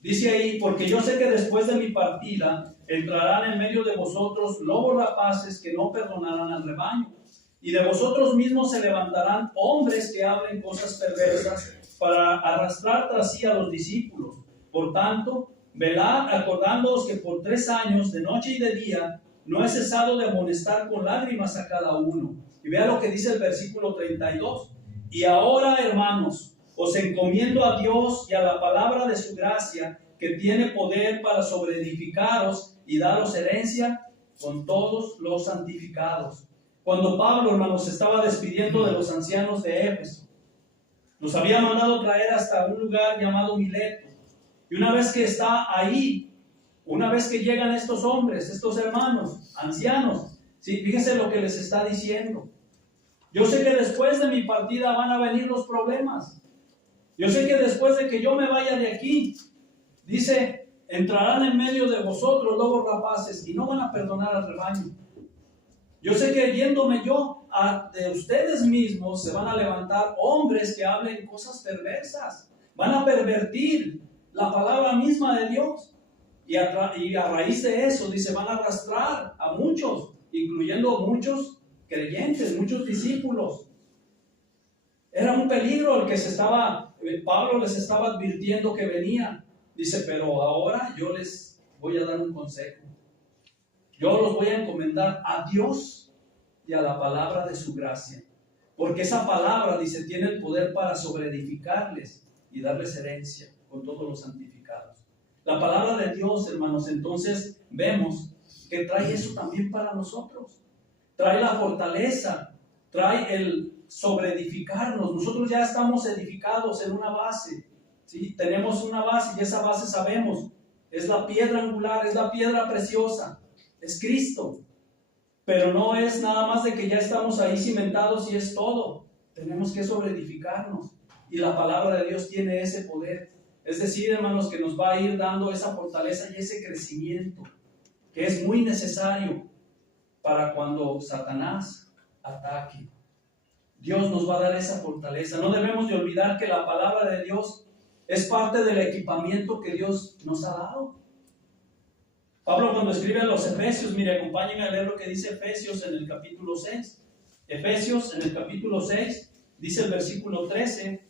Dice ahí: porque yo sé que después de mi partida entrarán en medio de vosotros lobos rapaces que no perdonarán al rebaño, y de vosotros mismos se levantarán hombres que hablen cosas perversas para arrastrar tras sí a los discípulos. Por tanto, velad, acordándoos que por 3 años, de noche y de día, no he cesado de amonestar con lágrimas a cada uno. Y vea lo que dice el versículo 32. Y ahora, hermanos, os encomiendo a Dios y a la palabra de su gracia, que tiene poder para sobreedificaros y daros herencia con todos los santificados. Cuando Pablo, hermanos, se estaba despidiendo de los ancianos de Éfeso, los había mandado traer hasta un lugar llamado Mileto. Y una vez que está ahí, una vez que llegan estos hombres, estos hermanos, ancianos, ¿sí? Fíjense lo que les está diciendo. Yo sé que después de mi partida van a venir los problemas. Yo sé que después de que yo me vaya de aquí, dice, entrarán en medio de vosotros lobos rapaces y no van a perdonar al rebaño. Yo sé que yéndome yo, de ustedes mismos se van a levantar hombres que hablen cosas perversas. Van a pervertir la palabra misma de Dios. Y a raíz de eso, dice, van a arrastrar a muchos, incluyendo muchos creyentes, muchos discípulos. Era un peligro el que Pablo les estaba advirtiendo que venía. Dice, pero ahora yo les voy a dar un consejo. Yo los voy a encomendar a Dios y a la palabra de su gracia. Porque esa palabra, dice, tiene el poder para sobreedificarles y darles herencia con todos los santificados. La palabra de Dios, hermanos, entonces vemos que trae eso también para nosotros. Trae la fortaleza, trae el sobreedificarnos. Nosotros ya estamos edificados en una base, ¿sí? Tenemos una base y esa base sabemos, es la piedra angular, es la piedra preciosa, es Cristo. Pero no es nada más de que ya estamos ahí cimentados y es todo. Tenemos que sobreedificarnos. Y la palabra de Dios tiene ese poder. Es decir, hermanos, que nos va a ir dando esa fortaleza y ese crecimiento que es muy necesario para cuando Satanás ataque. Dios nos va a dar esa fortaleza. No debemos de olvidar que la palabra de Dios es parte del equipamiento que Dios nos ha dado. Pablo, cuando escribe a los Efesios, mire, acompáñenme a leer lo que dice Efesios en el capítulo 6. Efesios en el capítulo 6, dice el versículo 13.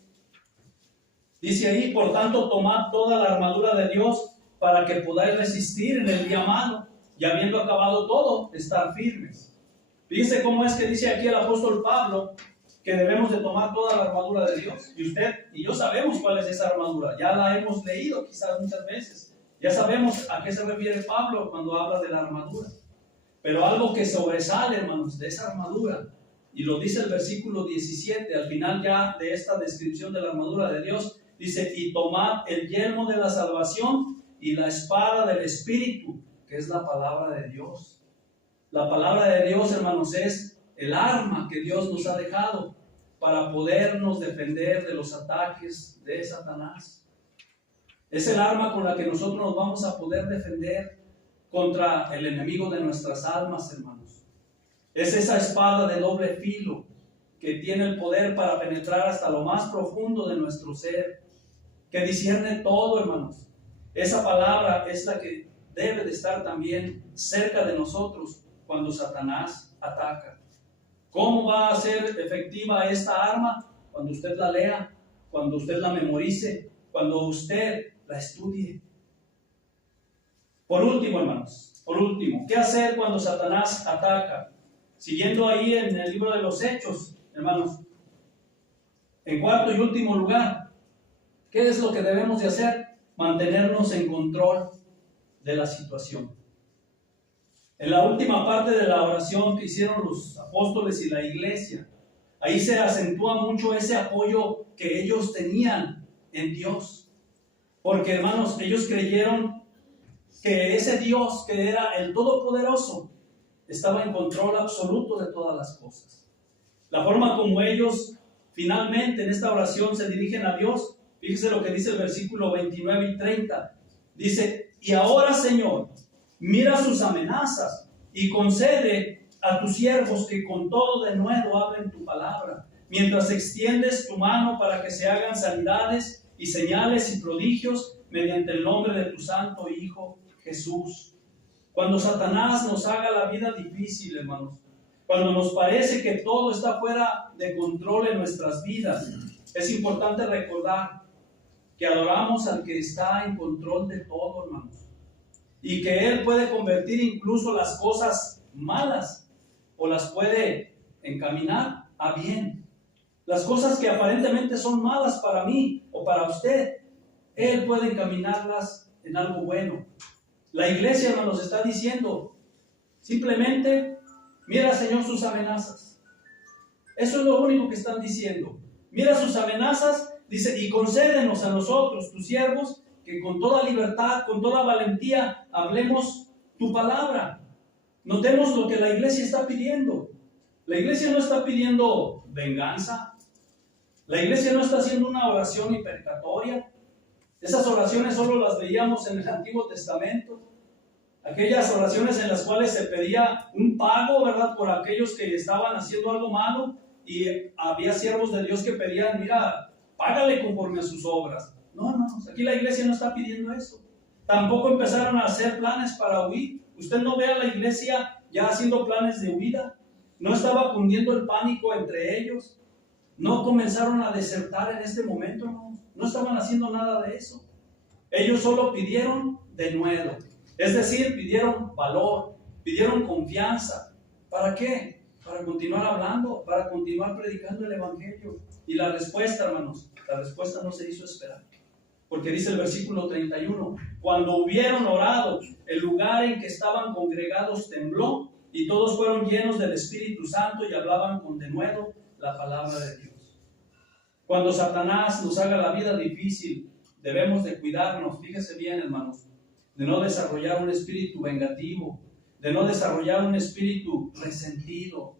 Dice ahí: por tanto, tomad toda la armadura de Dios para que podáis resistir en el día malo, y habiendo acabado todo, estar firmes. Fíjense cómo es que dice aquí el apóstol Pablo que debemos de tomar toda la armadura de Dios. Y usted y yo sabemos cuál es esa armadura. Ya la hemos leído quizás muchas veces. Ya sabemos a qué se refiere Pablo cuando habla de la armadura. Pero algo que sobresale, hermanos, de esa armadura, y lo dice el versículo 17, al final ya de esta descripción de la armadura de Dios, dice: y tomad el yelmo de la salvación y la espada del Espíritu, que es la palabra de Dios. La palabra de Dios, hermanos, es el arma que Dios nos ha dejado para podernos defender de los ataques de Satanás. Es el arma con la que nosotros nos vamos a poder defender contra el enemigo de nuestras almas, hermanos. Es esa espada de doble filo que tiene el poder para penetrar hasta lo más profundo de nuestro ser, que discierne todo, hermanos. Esa palabra es la que debe de estar también cerca de nosotros cuando Satanás ataca. ¿Cómo va a ser efectiva esta arma? Cuando usted la lea, cuando usted la memorice, cuando usted la estudie. Por último, hermanos, por último, ¿qué hacer cuando Satanás ataca? Siguiendo ahí en el libro de los Hechos, hermanos, en cuarto y último lugar, ¿qué es lo que debemos de hacer? Mantenernos en control de la situación. En la última parte de la oración que hicieron los apóstoles y la iglesia, ahí se acentúa mucho ese apoyo que ellos tenían en Dios. Porque, hermanos, ellos creyeron que ese Dios, que era el Todopoderoso, estaba en control absoluto de todas las cosas. La forma como ellos finalmente en esta oración se dirigen a Dios, fíjese lo que dice el versículo 29 y 30. Dice: y ahora, Señor, mira sus amenazas y concede a tus siervos que con todo denuedo hablen tu palabra, mientras extiendes tu mano para que se hagan sanidades y señales y prodigios mediante el nombre de tu santo Hijo Jesús. Cuando Satanás nos haga la vida difícil, hermanos, cuando nos parece que todo está fuera de control en nuestras vidas, es importante recordar que adoramos al que está en control de todo, hermanos, y que Él puede convertir incluso las cosas malas o las puede encaminar a bien. Las cosas que aparentemente son malas para mí o para usted, Él puede encaminarlas en algo bueno. La iglesia nos está diciendo, simplemente, mira, Señor, sus amenazas. Eso es lo único que están diciendo. Mira sus amenazas, dice, y concédenos a nosotros, tus siervos, que con toda libertad, con toda valentía, hablemos tu palabra. Notemos lo que la iglesia está pidiendo. La iglesia no está pidiendo venganza. La iglesia no está haciendo una oración imprecatoria. Esas oraciones solo las veíamos en el Antiguo Testamento. Aquellas oraciones en las cuales se pedía un pago, ¿verdad?, por aquellos que estaban haciendo algo malo, y había siervos de Dios que pedían, mira, págale conforme a sus obras. No, aquí la iglesia no está pidiendo eso. Tampoco empezaron a hacer planes para huir. Usted no ve a la iglesia ya haciendo planes de huida. No estaba cundiendo el pánico entre ellos. No comenzaron a desertar en este momento, no estaban haciendo nada de eso. Ellos solo pidieron denuedo, es decir, pidieron valor, pidieron confianza. ¿Para qué? Para continuar hablando, para continuar predicando el evangelio. Y la respuesta, hermanos, la respuesta no se hizo esperar. Porque dice el versículo 31, cuando hubieron orado, el lugar en que estaban congregados tembló, y todos fueron llenos del Espíritu Santo y hablaban con denuedo la palabra de Dios. Cuando Satanás nos haga la vida difícil, debemos de cuidarnos, fíjese bien, hermanos, de no desarrollar un espíritu vengativo, de no desarrollar un espíritu resentido.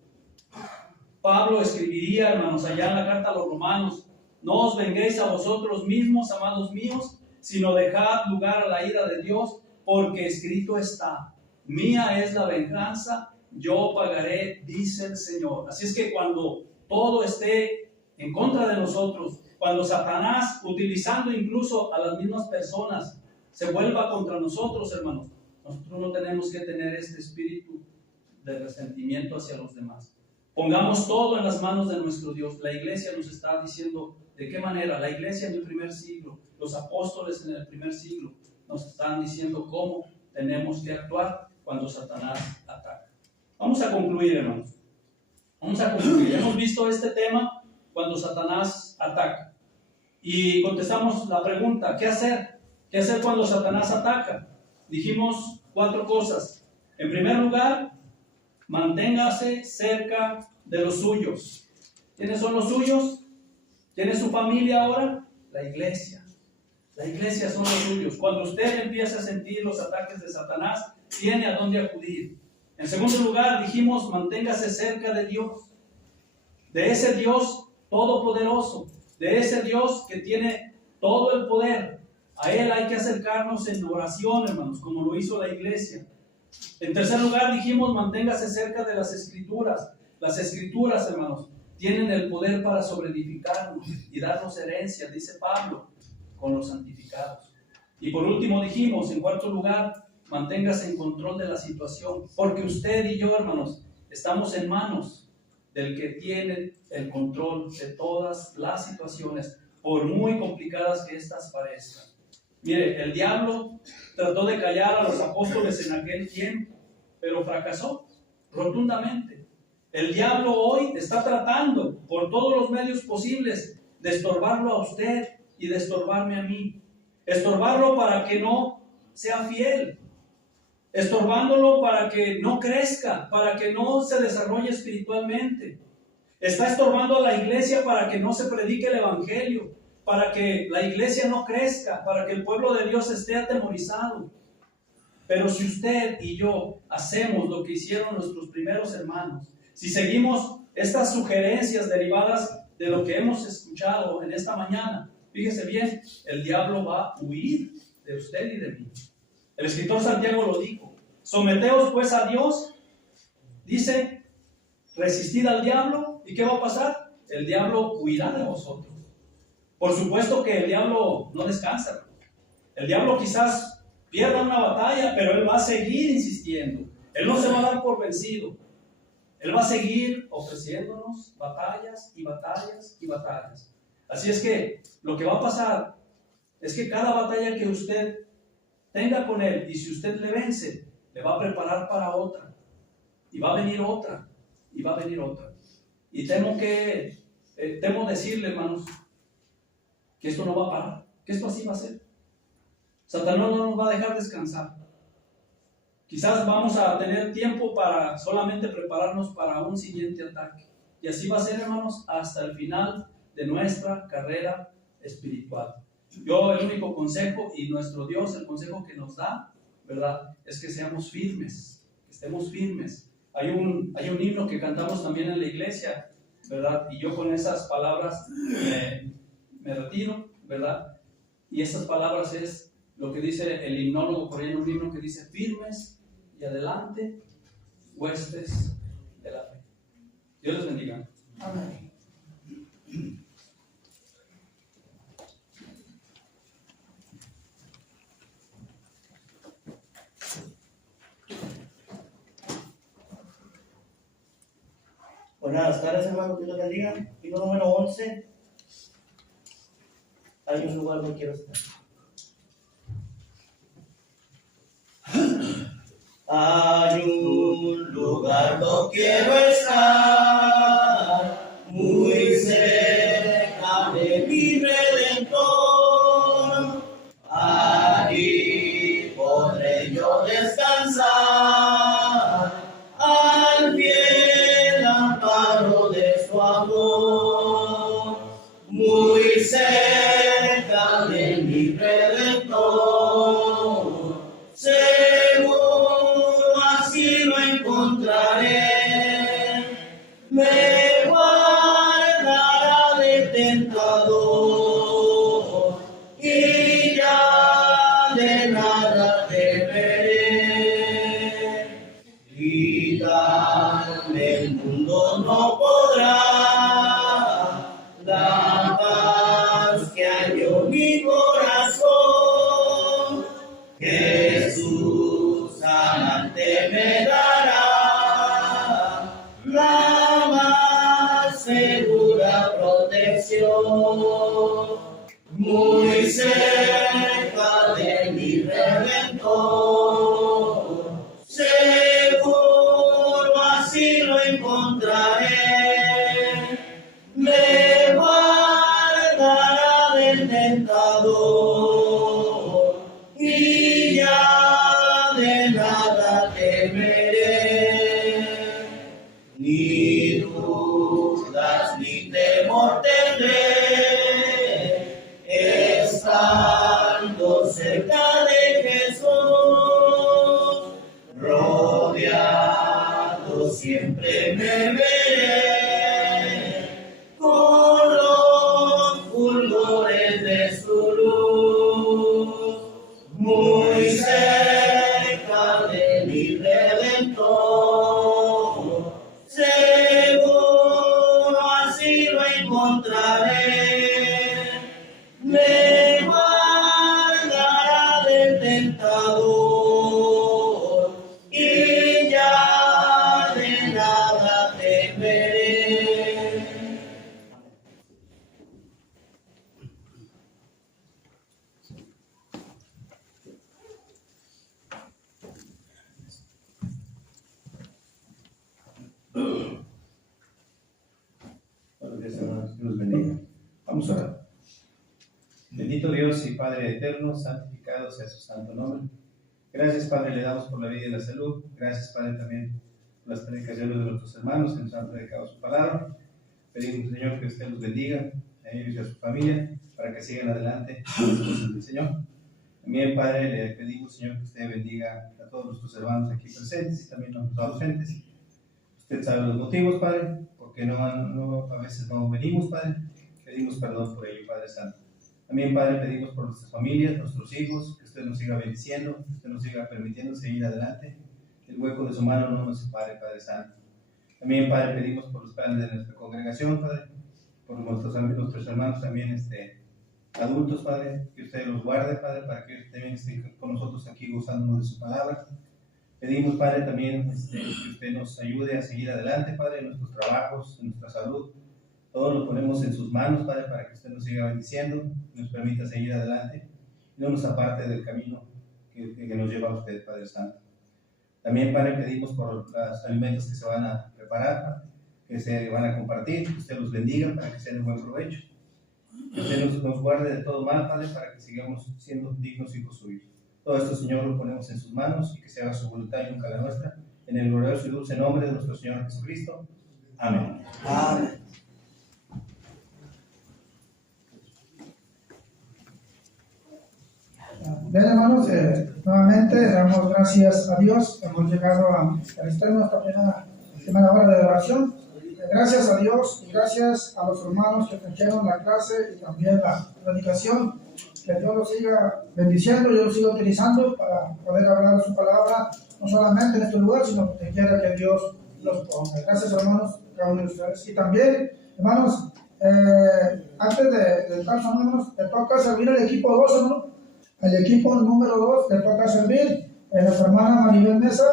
Pablo escribiría, hermanos, allá en la carta a los Romanos, no os venguéis a vosotros mismos, amados míos, sino dejad lugar a la ira de Dios, porque escrito está, mía es la venganza, yo pagaré, dice el Señor. Así es que cuando todo esté en contra de nosotros, cuando Satanás, utilizando incluso a las mismas personas, se vuelva contra nosotros, hermanos, nosotros no tenemos que tener este espíritu de resentimiento hacia los demás. Pongamos todo en las manos de nuestro Dios. La iglesia nos está diciendo de qué manera. La iglesia en el primer siglo, los apóstoles en el primer siglo, nos están diciendo cómo tenemos que actuar cuando Satanás ataca. Vamos a concluir, hermanos. Vamos a concluir. Hemos visto este tema cuando Satanás ataca. Y contestamos la pregunta, ¿qué hacer? ¿Qué hacer cuando Satanás ataca? Dijimos 4 cosas. En primer lugar, manténgase cerca de los suyos. ¿Quiénes son los suyos? ¿Quién es su familia ahora? La iglesia. La iglesia son los suyos. Cuando usted empiece a sentir los ataques de Satanás, tiene a dónde acudir. En segundo lugar, dijimos, manténgase cerca de Dios. De ese Dios todopoderoso. De ese Dios que tiene todo el poder. A Él hay que acercarnos en oración, hermanos, como lo hizo la iglesia. En tercer lugar, dijimos, manténgase cerca de las Escrituras. Las Escrituras, hermanos, tienen el poder para sobreedificarnos y darnos herencia, dice Pablo, con los santificados. Y por último dijimos, en cuarto lugar, manténgase en control de la situación, porque usted y yo, hermanos, estamos en manos del que tiene el control de todas las situaciones, por muy complicadas que éstas parezcan. Mire, el diablo trató de callar a los apóstoles en aquel tiempo, pero fracasó rotundamente. El diablo hoy está tratando por todos los medios posibles de estorbarlo a usted y de estorbarme a mí. Estorbarlo para que no sea fiel. Estorbándolo para que no crezca, para que no se desarrolle espiritualmente. Está estorbando a la iglesia para que no se predique el evangelio, para que la iglesia no crezca, para que el pueblo de Dios esté atemorizado. Pero si usted y yo hacemos lo que hicieron nuestros primeros hermanos, si seguimos estas sugerencias derivadas de lo que hemos escuchado en esta mañana, fíjese bien, el diablo va a huir de usted y de mí. El escritor Santiago lo dijo: someteos pues a Dios, dice, resistid al diablo, ¿y qué va a pasar? El diablo huirá de vosotros. Por supuesto que el diablo no descansa. El diablo quizás pierda una batalla, pero él va a seguir insistiendo. Él no se va a dar por vencido. Él va a seguir ofreciéndonos batallas y batallas y batallas. Así es que lo que va a pasar es que cada batalla que usted tenga con él, y si usted le vence, le va a preparar para otra. Y va a venir otra. Y va a venir otra. Y temo decirle, hermanos, que esto no va a parar, que esto así va a ser. Satanás no nos va a dejar descansar. Quizás vamos a tener tiempo para solamente prepararnos para un siguiente ataque. Y así va a ser, hermanos, hasta el final de nuestra carrera espiritual. Yo el único consejo, y nuestro Dios el consejo que nos da, ¿verdad?, es que seamos firmes, que estemos firmes. Hay un himno que cantamos también en la iglesia, ¿verdad? Y yo con esas palabras me retiro, ¿verdad? Y esas palabras es lo que dice el himnólogo, por ahí en un himno que dice: firmes y adelante, huestes de la fe. Dios les bendiga. Amén. Buenas tardes, hermanos, Dios los bendiga. Himno número 11. Hay un lugar donde quiero estar. Hay un lugar donde quiero estar, muy cerca de mi Redentor. Allí podré yo descansar al fiel amparo de su amor. Muy cerca de mi Redentor, seguro así lo encontraré. mi Redentor. Seguro así lo encontraré, me guardará del tentador y ya de nada temeré. Buenos días, hermanos. Dios los bendiga. Vamos a orar. Bendito Dios y Padre eterno, santificado sea su santo nombre. Gracias, Padre, le damos por la vida y la salud. Gracias, Padre, también por las predicaciones de nuestros hermanos que nos han predicado su palabra. Pedimos, Señor, que usted los bendiga a ellos y a su familia para que sigan adelante en las cosas del Señor. También, Padre, le pedimos, Señor, que usted bendiga a todos nuestros hermanos aquí presentes y también a los ausentes. Usted sabe los motivos, Padre, porque a veces no venimos, Padre. Pedimos perdón por ello, Padre Santo. También, Padre, pedimos por nuestras familias, nuestros hijos, que usted nos siga bendiciendo, que usted nos siga permitiendo seguir adelante. Que el hueco de su mano no nos separe, Padre Santo. También, Padre, pedimos por los planes de nuestra congregación, Padre, por nuestros hermanos también adultos, Padre, que usted los guarde, Padre, para que también estén con nosotros aquí gozándonos de su palabra. Pedimos, Padre, también que usted nos ayude a seguir adelante, Padre, en nuestros trabajos, en nuestra salud. Todo lo ponemos en sus manos, Padre, para que usted nos siga bendiciendo, nos permita seguir adelante y no nos aparte del camino que nos lleva a usted, Padre Santo. También, Padre, pedimos por los alimentos que se van a preparar, que se van a compartir, que usted los bendiga para que sean de buen provecho. Que usted nos guarde de todo mal, Padre, para que sigamos siendo dignos hijos suyos. Todo esto, Señor, lo ponemos en sus manos y que se haga su voluntad y nunca la nuestra. En el glorioso y dulce nombre de nuestro Señor Jesucristo. Amén. Amén. Bien, hermanos, nuevamente damos gracias a Dios. Hemos llegado al extremo de esta primera hora de oración. Gracias a Dios y gracias a los hermanos que trajeron la clase y también la predicación. Que Dios los siga bendiciendo y los siga utilizando para poder hablar su palabra, no solamente en este lugar, sino donde quiera que Dios los ponga. Gracias, hermanos, cada uno de ustedes. Y también, hermanos, antes de estar, hermanos, le toca servir al equipo 2, hermanos. Al equipo número 2 le toca servir nuestra hermana Maribel Mesa,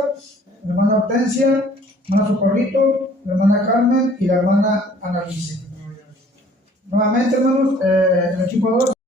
la hermana Hortensia, la hermana Socorrito, la hermana Carmen y la hermana Annalise. Nuevamente, hermanos, el equipo 2.